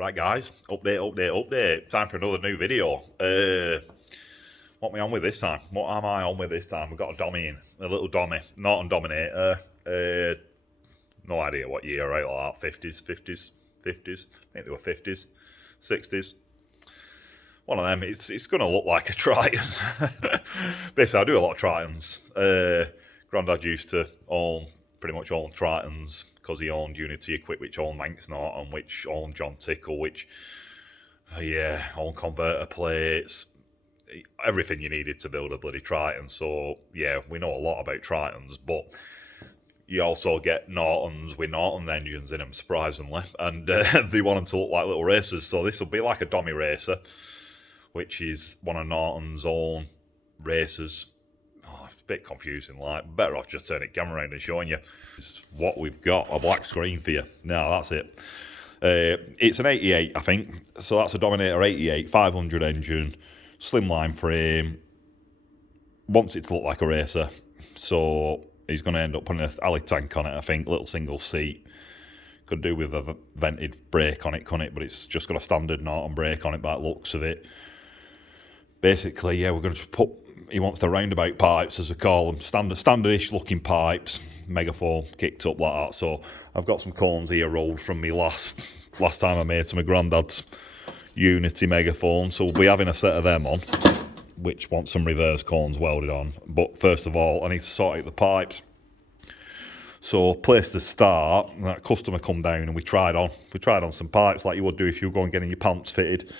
Right guys, update. Time for another new video. What am I on with this time? What am I on with this time? We've got a dummy in, a little dummy, Norton Dominator. No idea what year, right? Like that, 50s. I think they were 50s, 60s. One of them, it's going to look like a Triton. Basically, I do a lot of Tritons. Grandad used to pretty much own Tritons because he owned Unity Equipe, which owned Manx Norton, which owned John Tickle, which, owned converter plates, everything you needed to build a bloody Triton. So, yeah, we know a lot about Tritons, but you also get Nortons with Norton engines in them, surprisingly, and they want them to look like little racers. So this will be like a dummy racer, which is one of Norton's own racers. Oh, it's a bit confusing, like, better off just turning the camera around and showing you. This is what we've got, a black screen for you. No, that's it. It's an 88, I think. So that's a Dominator 88, 500 engine, slimline frame. Wants it to look like a racer. So he's going to end up putting an alley tank on it, I think, little single seat. Could do with a vented brake on it, couldn't it? But it's just got a standard Norton brake on it by the looks of it. Basically, yeah, we're going to put, he wants the roundabout pipes, as we call them, standardish looking pipes, megaphone kicked up like that. So I've got some cones here rolled from me last time I made to my granddad's Unity megaphone. So we'll be having a set of them on, which want some reverse cones welded on. But first of all, I need to sort out the pipes. So place to start, that customer come down and we tried on some pipes like you would do if you were going getting your pants fitted.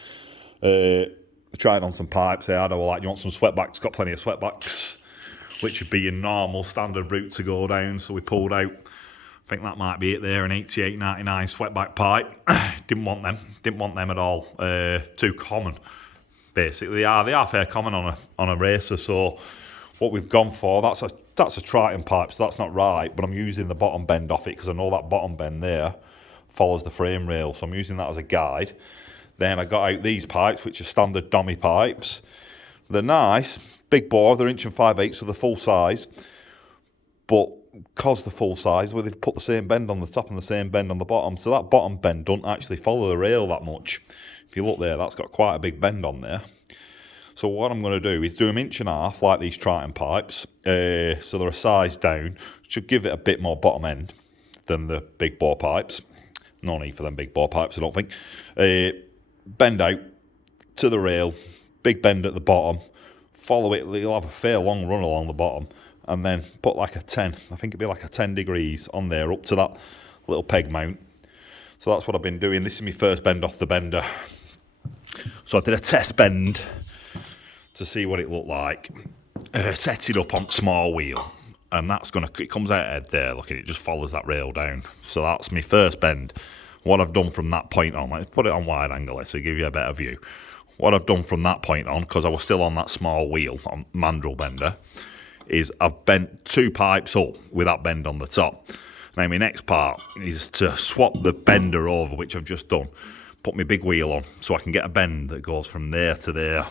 We tried on some pipes. They had, like, you want some sweatbacks? Got plenty of sweatbacks, which would be your normal standard route to go down. So we pulled out, I think that might be it there, an 88.99 sweatback pipe. Didn't want them at all. Too common, basically. They are fair common on a racer. So what we've gone for, that's a Triton pipe, so that's not right. But I'm using the bottom bend off it because I know that bottom bend there follows the frame rail. So I'm using that as a guide. Then I got out these pipes, which are standard dummy pipes. They're nice, big bore, they're 1 5/8 inch, so they're full size. But because they're full size, well, they've put the same bend on the top and the same bend on the bottom. So that bottom bend don't actually follow the rail that much. If you look there, that's got quite a big bend on there. So what I'm going to do is do them 1.5 inch like these Triton pipes. So they're a size down. Should give it a bit more bottom end than the big bore pipes. No need for them big bore pipes, I don't think. Bend out to the rail, big bend at the bottom, follow it, you'll have a fair long run along the bottom, and then put like a 10, I think it'd be like a 10 degrees on there up to that little peg mount. So that's what I've been doing. This is my first bend off the bender. So I did a test bend to see what it looked like. Set it up on small wheel, and it comes out ahead there, look, it just follows that rail down. So that's my first bend. What I've done from that point on, let's put it on wide angle so give you a better view. What I've done from that point on, because I was still on that small wheel, on mandrel bender, is I've bent 2 pipes up with that bend on the top. Now my next part is to swap the bender over, which I've just done, put my big wheel on so I can get a bend that goes from there to there,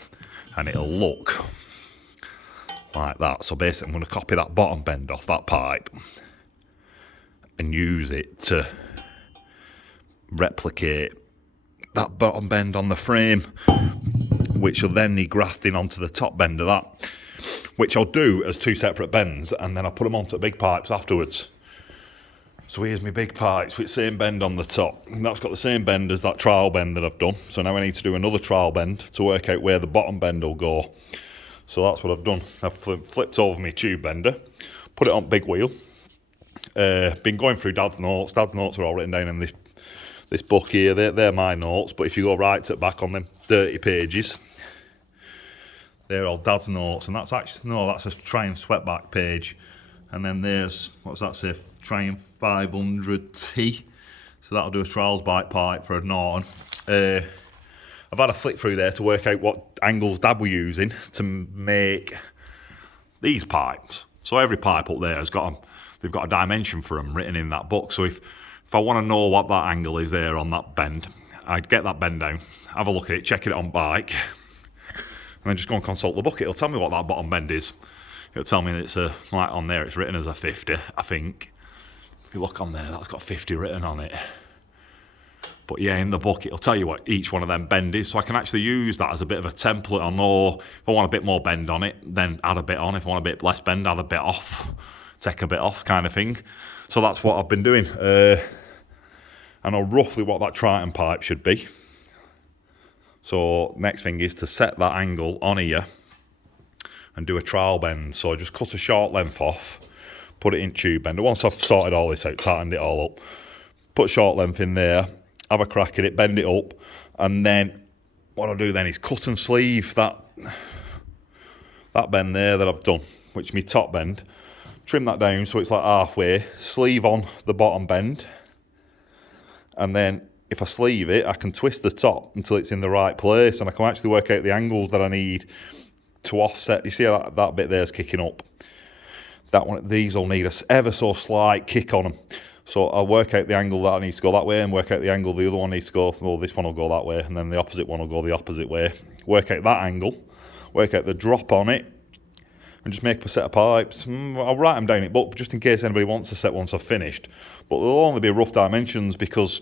and it'll look like that. So basically I'm going to copy that bottom bend off that pipe and use it to replicate that bottom bend on the frame, which will then need grafting onto the top bend of that, which I'll do as 2 separate bends, and then I'll put them onto big pipes afterwards. So here's my big pipes with same bend on the top, and that's got the same bend as that trial bend that I've done. So now I need to do another trial bend to work out where the bottom bend will go. So that's what I've done. I've flipped over my tube bender, put it on big wheel. Been going through Dad's notes. Dad's notes are all written down in this book here. They're my notes, but if you go right to back on them 30 pages, they're all Dad's notes, and that's actually, no, that's a Triumph sweatback page. And then there's, what's that say, Triumph 500T. So that'll do a trials bike pipe for a Norton. I've had a flick through there to work out what angles Dad were using to make these pipes. So every pipe up there has they've got a dimension for them written in that book. So if I want to know what that angle is there on that bend, I'd get that bend down, have a look at it, check it on bike, and then just go and consult the book. It'll tell me what that bottom bend is. It'll tell me that it's like on there, it's written as a 50, I think. If you look on there, that's got 50 written on it. But yeah, in the book, it'll tell you what each one of them bend is, so I can actually use that as a bit of a template. I know if I want a bit more bend on it, then add a bit on. If I want a bit less bend, add a bit off, take a bit off kind of thing. So that's what I've been doing. I know roughly what that Triton pipe should be. So next thing is to set that angle on here and do a trial bend. So I just cut a short length off, put it in tube bender. Once I've sorted all this out, tightened it all up, put short length in there, have a crack at it, bend it up, and then what I'll do then is cut and sleeve that bend there that I've done, which is my top bend. Trim that down so it's like halfway, sleeve on the bottom bend, and then if I sleeve it, I can twist the top until it's in the right place, and I can actually work out the angles that I need to offset. You see how that bit there's kicking up? That one, these will need a ever so slight kick on them. So I'll work out the angle that needs to go that way and work out the angle the other one needs to go. Oh, this one will go that way, and then the opposite one will go the opposite way. Work out that angle, work out the drop on it, and just make a set of pipes. I'll write them down in book just in case anybody wants a set once I've finished. But they'll only be rough dimensions because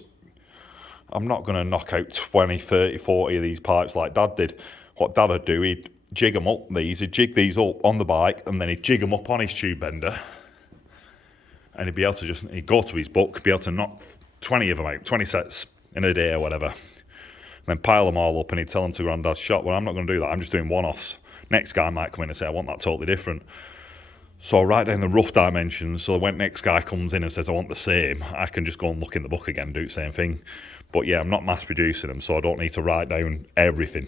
I'm not going to knock out 20, 30, 40 of these pipes like Dad did. What Dad would do, he'd jig them up, he'd jig these up on the bike, and then he'd jig them up on his tube bender. And he'd be able to he'd go to his book, be able to knock 20 of them out, 20 sets in a day or whatever. And then pile them all up, and he'd tell them to Grandad's shop. Well, I'm not going to do that, I'm just doing one-offs. Next guy might come in and say, I want that totally different. So I'll write down the rough dimensions, so when next guy comes in and says, I want the same, I can just go and look in the book again and do the same thing. But yeah, I'm not mass producing them, so I don't need to write down everything.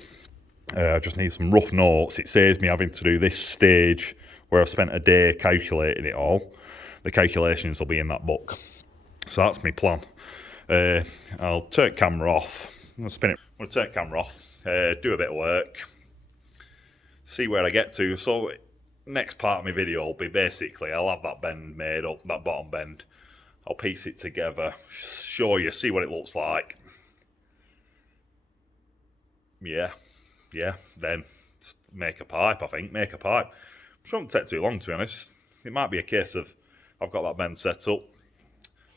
I just need some rough notes. It saves me having to do this stage where I've spent a day calculating it all. The calculations will be in that book. So that's my plan. I'll turn camera off. I'm going to turn camera off, do a bit of work, see where I get to. So next part of my video will be basically, I'll have that bend made up, that bottom bend. I'll piece it together, show you, see what it looks like. Yeah, then just make a pipe, I think, make a pipe. It shouldn't take too long, to be honest. It might be a case of, I've got that bend set up,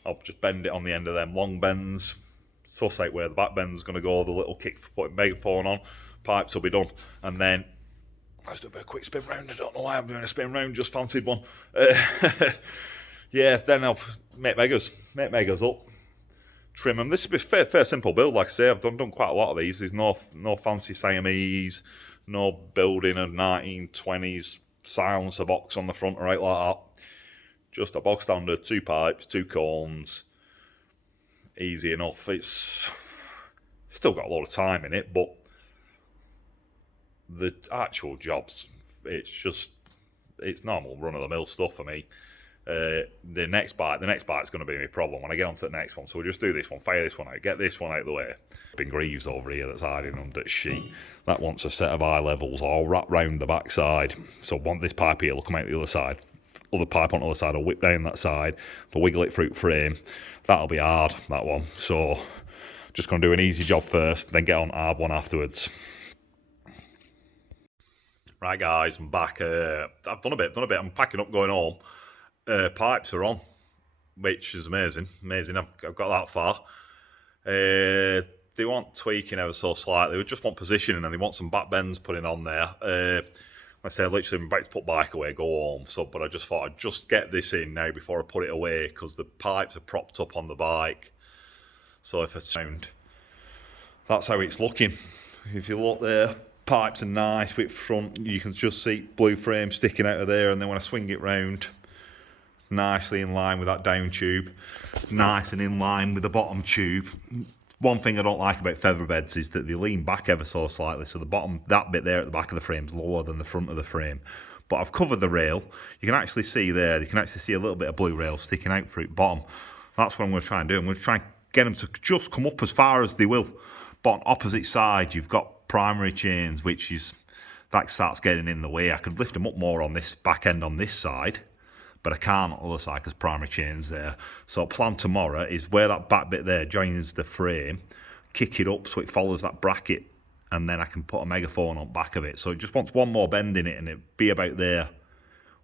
I'll just bend it on the end of them long bends, suss out where the back bend's going to go, the little kick for putting megaphone on, pipes will be done, and then let's do a bit of quick spin round. I don't know why I'm doing a spin round, just fancied one. Yeah, then I'll make megas up, trim them. This will be fair simple build, like I say. I've done quite a lot of these. There's no fancy Siamese, no building a 1920s silencer box on the front or right like that. Just a box standard, 2 pipes, 2 cones. Easy enough. It's still got a lot of time in it, but the actual jobs, it's normal run-of-the-mill stuff for me. The next bite's going to be my problem when I get on to the next one. So we'll just do this one, fire this one out, get this one out of the way. Been Greaves over here that's hiding under the sheet. That wants a set of eye levels all wrapped round the back side. So this pipe here will come out the other side. Other pipe on the other side will whip down that side. I'll wiggle it through the frame. That'll be hard, that one. So just going to do an easy job first, then get on hard one afterwards. Right guys, I'm back. I've done a bit. I'm packing up, going home. Pipes are on, which is amazing. I've got that far. They want tweaking ever so slightly. They just want positioning, and they want some back bends putting on there. I say literally I'm about to put bike away, go home. But I just thought I'd just get this in now before I put it away, because the pipes are propped up on the bike. So if I sound, that's how it's looking. If you look there, pipes are nice with front. You can just see blue frame sticking out of there, and then when I swing it round, nicely in line with that down tube, nice and in line with the bottom tube. One thing I don't like about feather beds is that they lean back ever so slightly, so the bottom, that bit there at the back of the frame is lower than the front of the frame. But I've covered the rail. You can actually see there, you can actually see a little bit of blue rail sticking out through the bottom. That's what I'm going to try and do. I'm going to try and get them to just come up as far as they will. But on opposite side, you've got primary chains, which is, that starts getting in the way. I could lift them up more on this back end on this side, but I can't on the other side because primary chain's there. So plan tomorrow is where that back bit there joins the frame, kick it up so it follows that bracket, and then I can put a megaphone on back of it. So it just wants one more bend in it, and it'd be about there,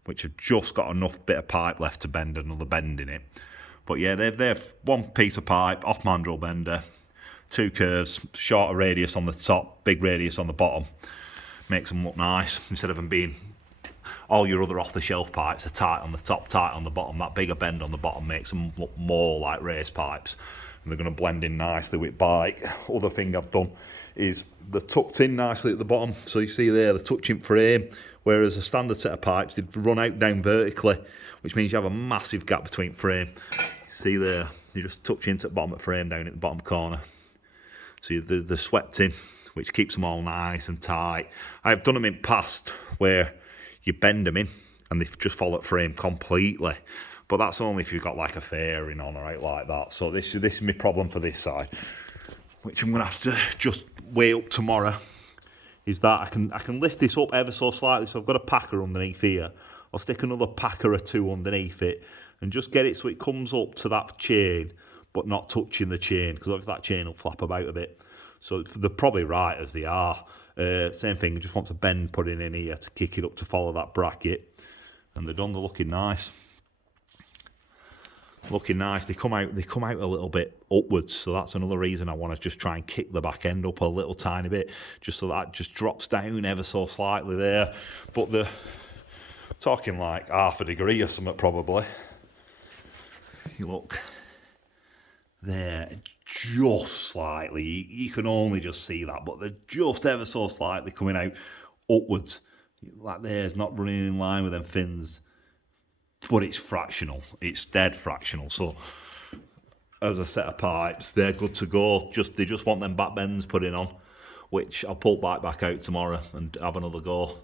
which have just got enough bit of pipe left to bend another bend in it. But yeah, they've one piece of pipe off mandrel bender, 2 curves, shorter radius on the top, big radius on the bottom. Makes them look nice, instead of them being, all your other off-the-shelf pipes are tight on the top, tight on the bottom. That bigger bend on the bottom makes them look more like race pipes, and they're going to blend in nicely with bike. Other thing I've done is they're tucked in nicely at the bottom, so you see there the touching frame, whereas a standard set of pipes, they run out down vertically, which means you have a massive gap between frame. See there, you just touch into the bottom of the frame down at the bottom corner. So they're swept in, which keeps them all nice and tight. I've done them in past where you bend them in and they just fall at frame completely, but that's only if you've got like a fairing on or out like that. So this is my problem for this side, which I'm gonna have to just weigh up tomorrow, is that I can lift this up ever so slightly. So I've got a packer underneath here. I'll stick another packer or 2 underneath it and just get it so it comes up to that chain but not touching the chain, because obviously that chain will flap about a bit. So they're probably right as they are. Same thing, just want a bend put in here to kick it up to follow that bracket, and they're done. They're looking nice. Looking nice. They come out a little bit upwards, so that's another reason I want to just try and kick the back end up a little tiny bit, just so that just drops down ever so slightly there. But they're talking like half a degree or something probably. You look there, just slightly, you can only just see that, but they're just ever so slightly coming out upwards. Like there's not running in line with them fins, but it's fractional, it's dead fractional. So as a set of pipes, they're good to go. They just want them back bends put in on, which I'll pull back out tomorrow and have another go.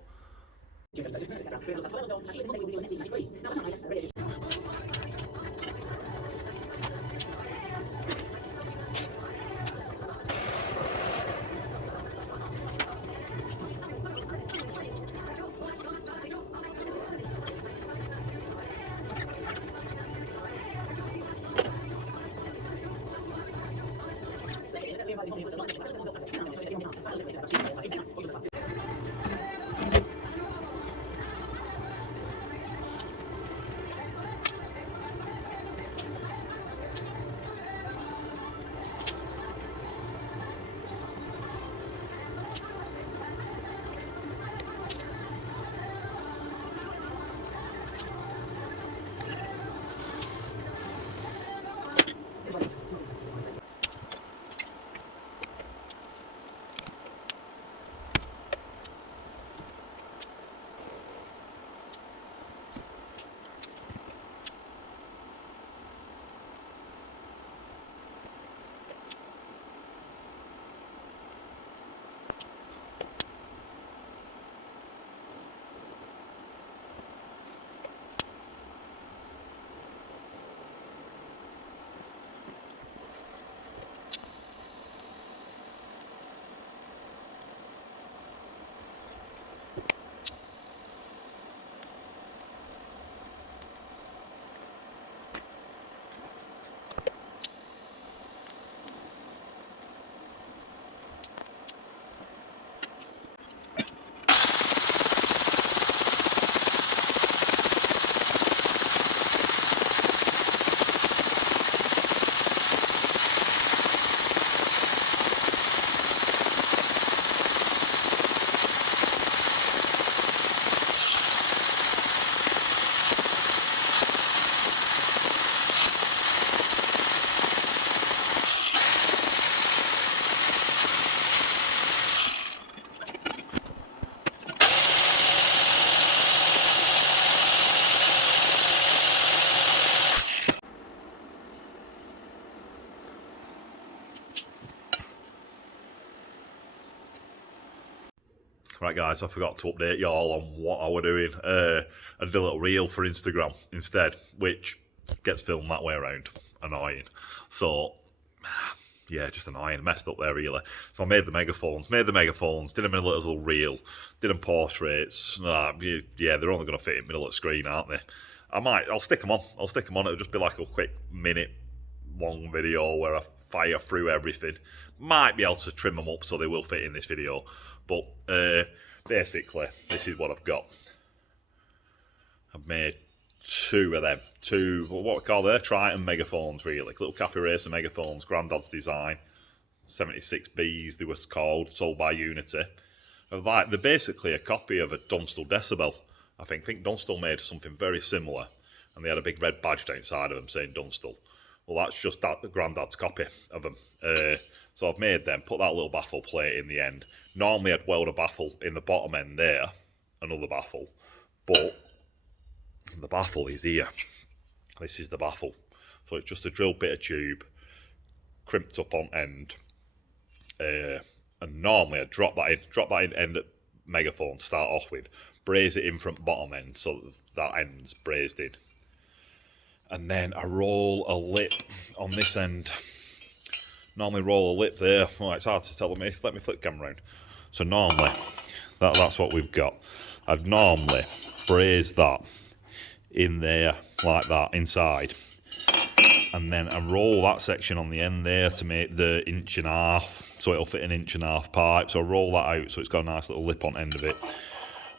Right guys, I forgot to update you all on what I were doing. I did a little reel for Instagram instead, which gets filmed that way around. Annoying. So, yeah, just annoying. Messed up there really. So I made the megaphones, did them in a little reel, did them portraits. Yeah, they're only going to fit in the middle of the screen, aren't they? I'll stick them on. It'll just be like a quick minute long video where I fire through everything. Might be able to trim them up so they will fit in this video. But basically, this is what I've got. I've made 2 of them. 2, what we call they're Triton megaphones, really. Little Caferacer megaphones, Grandad's design. 76Bs, they were called, sold by Unity. They're basically a copy of a Dunstall Decibel. I think Dunstall made something very similar, and they had a big red badge down inside of them saying Dunstall. Well, that's just that Grandad's copy of them. So I've made them, put that little baffle plate in the end. Normally I'd weld a baffle in the bottom end there, another baffle, but the baffle is here. This is the baffle. So it's just a drilled bit of tube, crimped up on end. And normally I'd drop that in end at Megaphone to start off with, braze it in from bottom end so that end's brazed in. And then I roll a lip on this end. Normally roll a lip there. Oh, it's hard to tell. Let me flip the camera around. So normally, that's what we've got. I'd normally braze that in there like that inside. And then I roll that section on the end there to make the 1.5 inches. So it'll fit an 1.5 inch pipe. So I roll that out so it's got a nice little lip on end of it.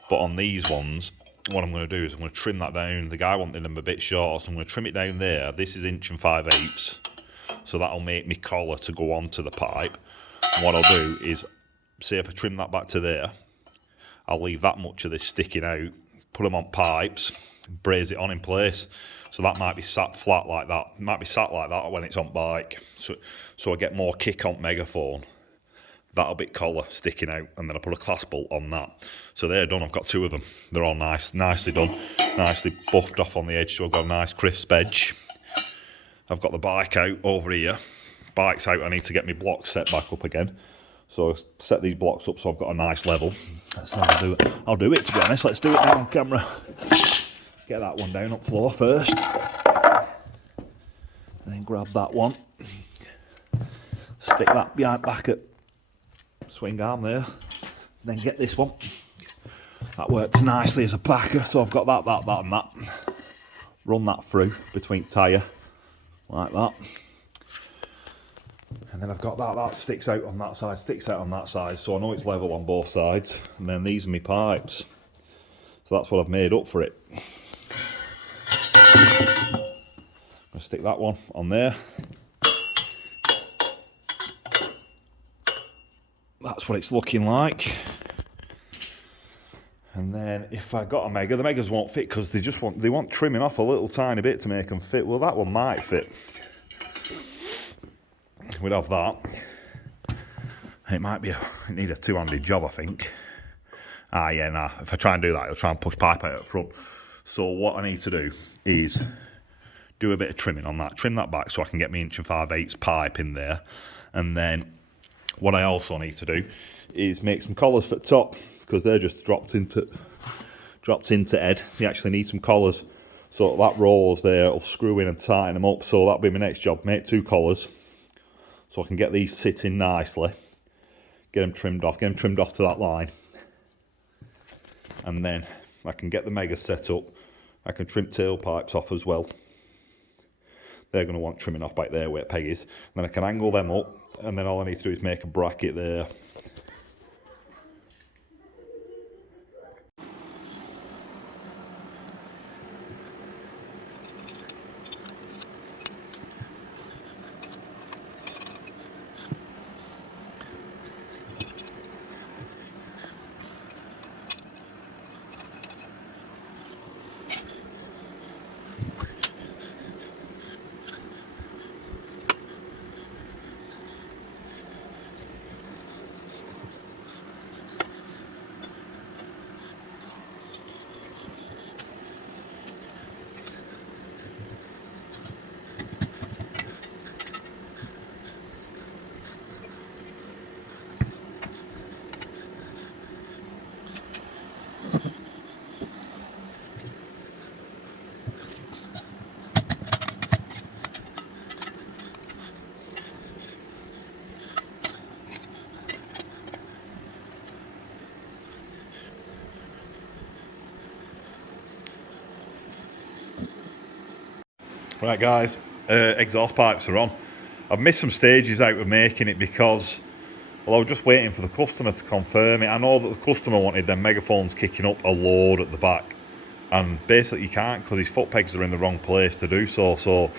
But on these ones, what I'm going to do is I'm going to trim that down. The guy wanted them a bit short, so I'm going to trim it down there. This is 1 5/8 inches. So that'll make me collar to go onto the pipe. And what I'll do is, say if I trim that back to there, I'll leave that much of this sticking out, put them on pipes, braze it on in place. So that might be sat flat like that. It might be sat like that when it's on bike. So I get more kick on Megaphone. That'll be collar sticking out, and then I put a clasp bolt on that. So they're done. I've got 2 of them. They're all nicely done, nicely buffed off on the edge. So I've got a nice crisp edge. I've got the bike out over here. Bike's out. I need to get my blocks set back up again. So I'll set these blocks up so I've got a nice level. That's how I'll do it. I'll do it, to be honest. Let's do it now on camera. Get that one down up floor first. And then grab that one. Stick that behind back at swing arm there. Then get this one. That works nicely as a backer. So I've got that and that. Run that through between tyre. Like that. And then I've got that sticks out on that side, sticks out on that side, so I know it's level on both sides. And then these are my pipes. So that's what I've made up for it. I'll stick that one on there. That's what it's looking like. And then if I got a Mega, the Megas won't fit because they want trimming off a little tiny bit to make them fit. Well, that one might fit. We'd have that. It might be it need a two-handed job, I think. Yeah, nah. If I try and do that, it'll try and push pipe out at front. So what I need to do is do a bit of trimming on that. Trim that back so I can get my 1 5/8 inch pipe in there. And then what I also need to do is make some collars for the top, because they're just dropped into head. You actually need some collars. So that rolls there, I'll screw in and tighten them up. So that'll be my next job. Make 2 collars so I can get these sitting nicely. Get them trimmed off to that line. And then I can get the Mega set up. I can trim tailpipes off as well. They're going to want trimming off back there where peg is. And then I can angle them up, and then all I need to do is make a bracket there. Right guys, exhaust pipes are on. I've missed some stages out of making it because, well, I was just waiting for the customer to confirm it. I know that the customer wanted them Megaphones kicking up a load at the back, and basically you can't because his foot pegs are in the wrong place to do so. So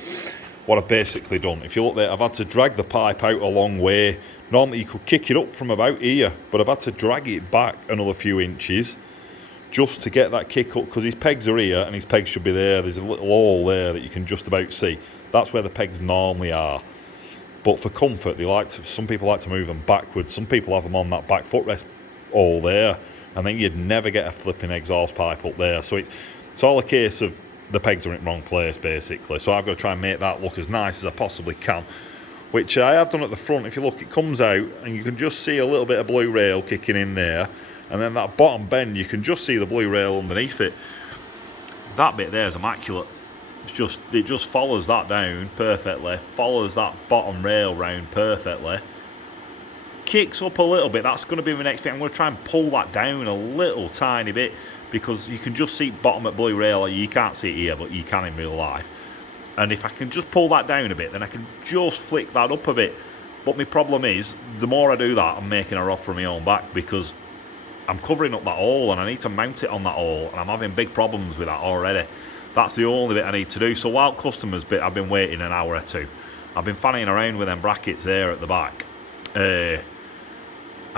what I've basically done. If you look there, I've had to drag the pipe out a long way. Normally you could kick it up from about here, but I've had to drag it back another few inches just to get that kick up, because his pegs are here and his pegs should be there. There's a little hole there that you can just about see. That's where the pegs normally are. But for comfort, some people like to move them backwards. Some people have them on that back footrest hole there, and then you'd never get a flipping exhaust pipe up there. So it's all a case of the pegs are in the wrong place, basically. So I've got to try and make that look as nice as I possibly can, which I have done at the front. If you look, it comes out and you can just see a little bit of blue rail kicking in there, and then that bottom bend, you can just see the blue rail underneath it. That bit there is immaculate. It just follows that down perfectly, follows that bottom rail round perfectly, kicks up a little bit. That's going to be the next thing. I'm going to try and pull that down a little tiny bit, because you can just see bottom at blue rail. You can't see it here, but you can in real life. And if I can just pull that down a bit, then I can just flick that up a bit. But my problem is, the more I do that, I'm making a rod for my own back, because I'm covering up that hole and I need to mount it on that hole, and I'm having big problems with that already. That's the only bit I need to do. So while customers bit, I've been waiting an hour or two. I've been fanning around with them brackets there at the back. And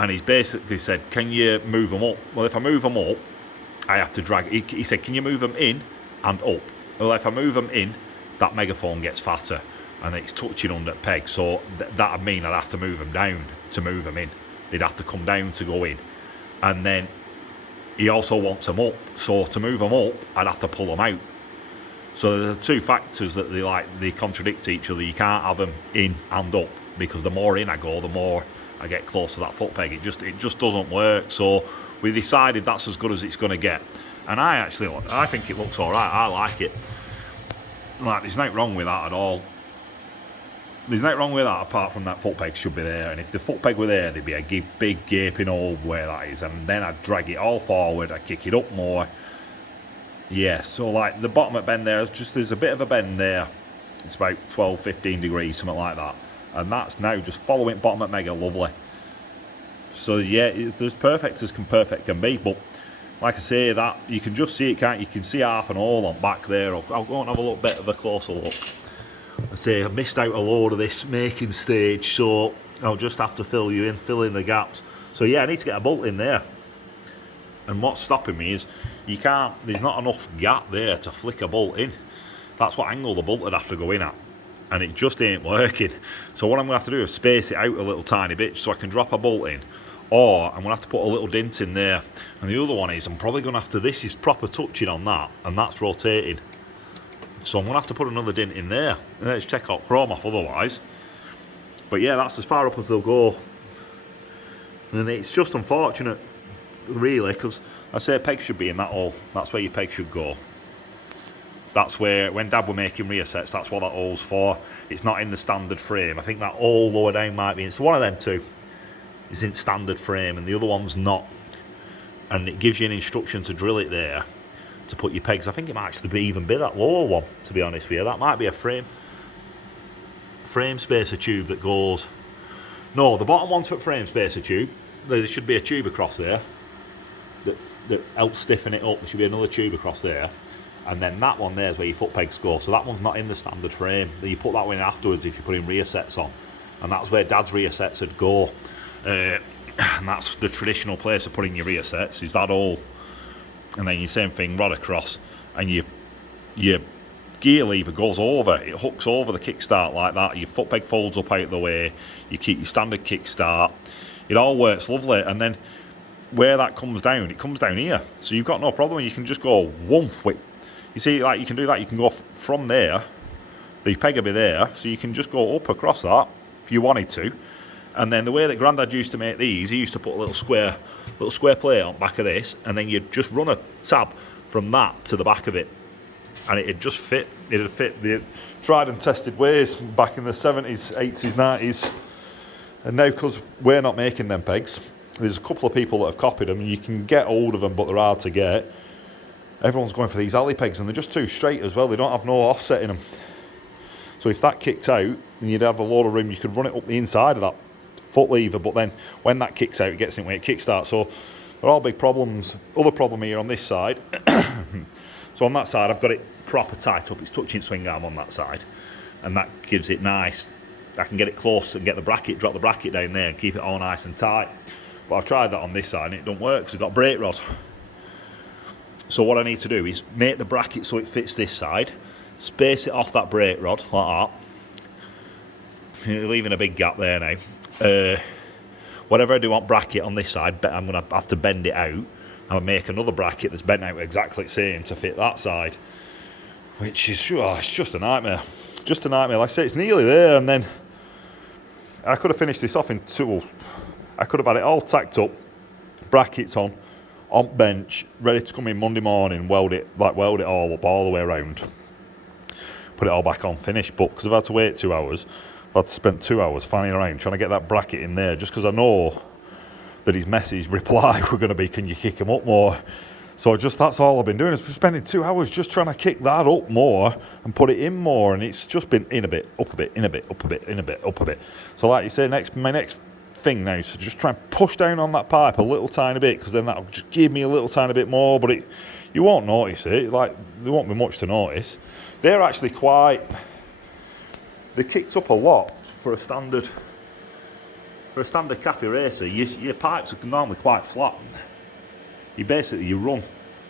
he's basically said, can you move them up? Well, if I move them up, I have to drag. He said, can you move them in and up? Well, if I move them in, that megaphone gets fatter and it's touching under the peg. So that'd mean I'd have to move them down to move them in. They'd have to come down to go in. And then he also wants them up. So to move them up, I'd have to pull them out. So there's the two factors that they contradict each other. You can't have them in and up, because the more in I go, the more I get close to that foot peg. It just doesn't work. So we decided that's as good as it's going to get. And I think it looks all right. I like it. Like, there's nothing wrong with that at all. There's nothing wrong with that, apart from that foot peg should be there. And if the foot peg were there, there'd be a big gaping hole where that is. And then I'd drag it all forward. I'd kick it up more. Yeah, so like the bottom at bend there, there's a bit of a bend there. It's about 12, 15 degrees, something like that. And that's now just following bottom at mega, lovely. So yeah, there's perfect as perfect can be. But like I say, that you can just see it, can't you? You can see half an hole on back there. I'll go and have a little bit of a closer look. I say I missed out a load of this making stage, so I'll just have to fill in the gaps. So yeah, I need to get a bolt in there. And what's stopping me is there's not enough gap there to flick a bolt in. That's what angle the bolt would have to go in at. And it just ain't working. So what I'm going to have to do is space it out a little tiny bit so I can drop a bolt in. Or I'm going to have to put a little dent in there. And the other one is I'm probably going to have to, this is proper touching on that, and that's rotating. So I'm going to have to put another dent in there. And let's check out chrome off otherwise. But yeah, that's as far up as they'll go. And it's just unfortunate, really, because I say peg should be in that hole. That's where your peg should go. That's where, when Dad were making rear sets, that's what that hole's for. It's not in the standard frame. I think that hole lower down might be in. So one of them two is in standard frame and the other one's not. And it gives you an instruction to drill it there to put your pegs. I think it might actually even be that lower one, to be honest with you. That might be a frame spacer tube that goes. No, the bottom one's for frame spacer tube. There should be a tube across there that helps stiffen it up. There should be another tube across there. And then that one there is where your foot pegs go. So that one's not in the standard frame. You put that one in afterwards if you're putting rear sets on. And that's where Dad's rear sets would go. And that's the traditional place of putting your rear sets, is that hole. And then your same thing, rod across. And your gear lever goes over. It hooks over the kickstart like that. Your foot peg folds up out of the way. You keep your standard kickstart. It all works lovely. And then where that comes down, it comes down here. So you've got no problem. You can just go woof with. You see, like, you can do that. You can go from there. The peg will be there, so you can just go up across that if you wanted to. And then the way that Grandad used to make these, he used to put a little square plate on the back of this, and then you'd just run a tab from that to the back of it, and it'd just fit. It'd fit the tried and tested ways back in the 70s, 80s, 90s. And now, because we're not making them pegs, there's a couple of people that have copied them, and you can get hold of them, but they're hard to get. Everyone's going for these alley pegs, and they're just too straight as well. They don't have no offset in them. So if that kicked out, then you'd have a lot of room. You could run it up the inside of that foot lever, but then when that kicks out, it gets in where it kickstarts. So they're all big problems. Other problem here on this side. So on that side, I've got it proper tight up. It's touching swing arm on that side. and that gives it nice. I can get it close and get the bracket, drop the bracket down there and keep it all nice and tight. But I've tried that on this side and it don't work because it's got a brake rod. So what I need to do is make the bracket so it fits this side, space it off that brake rod like that. You're leaving a big gap there now. Whatever I do on bracket on this side, I'm going to have to bend it out and make another bracket that's bent out exactly the same to fit that side. Which is, it's just a nightmare. Just a nightmare. Like I say, it's nearly there, and then I could have finished this off in 2. I could have had it all tacked up, brackets on bench, ready to come in Monday morning, weld it all up all the way around, put it all back on, finished. But because I've had to wait 2 hours, I've had to spend 2 hours fanning around trying to get that bracket in there, just because I know that his message reply were going to be, can you kick him up more? So that's all I've been doing, is spending 2 hours just trying to kick that up more and put it in more, and it's just been in a bit, up a bit, in a bit, up a bit, in a bit, up a bit. So like you say, my next thing now is to just try and push down on that pipe a little tiny bit, because then that'll just give me a little tiny bit more, but you won't notice it, like there won't be much to notice. They're actually they kicked up a lot for a standard Caferacer. Your pipes are normally quite flat. You run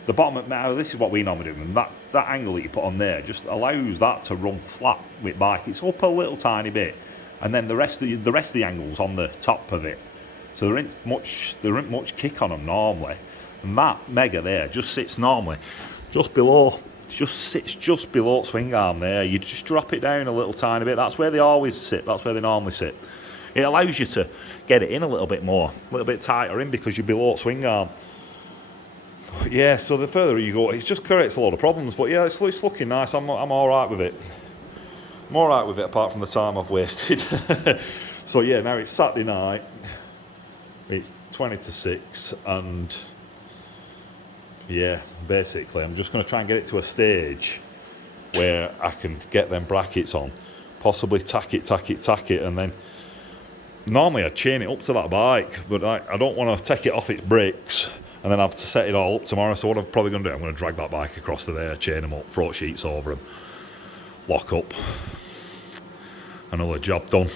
the bottom. Now this is what we normally do, and that angle that you put on there just allows that to run flat with bike. It's up a little tiny bit, and then the rest of the angles on the top of it. So there ain't much kick on them normally, and that Mega there just sits normally just below swing arm there. You just drop it down a little tiny bit. That's where they always sit. That's where they normally sit. It allows you to get it in a little bit more, a little bit tighter in, because you're below swing arm. Yeah, so the further you go, it just creates a lot of problems. But yeah, it's looking nice. I'm all right with it. I'm all right with it, apart from the time I've wasted. So yeah, now it's Saturday night. It's 20 to 6, and yeah, basically I'm just going to try and get it to a stage where I can get them brackets on, possibly tack it, and then normally I'd chain it up to that bike, but I don't want to take it off its brakes and then have to set it all up tomorrow. So what I'm probably going to do, I'm going to drag that bike across to there, chain them up, throw sheets over them, lock up, another job done.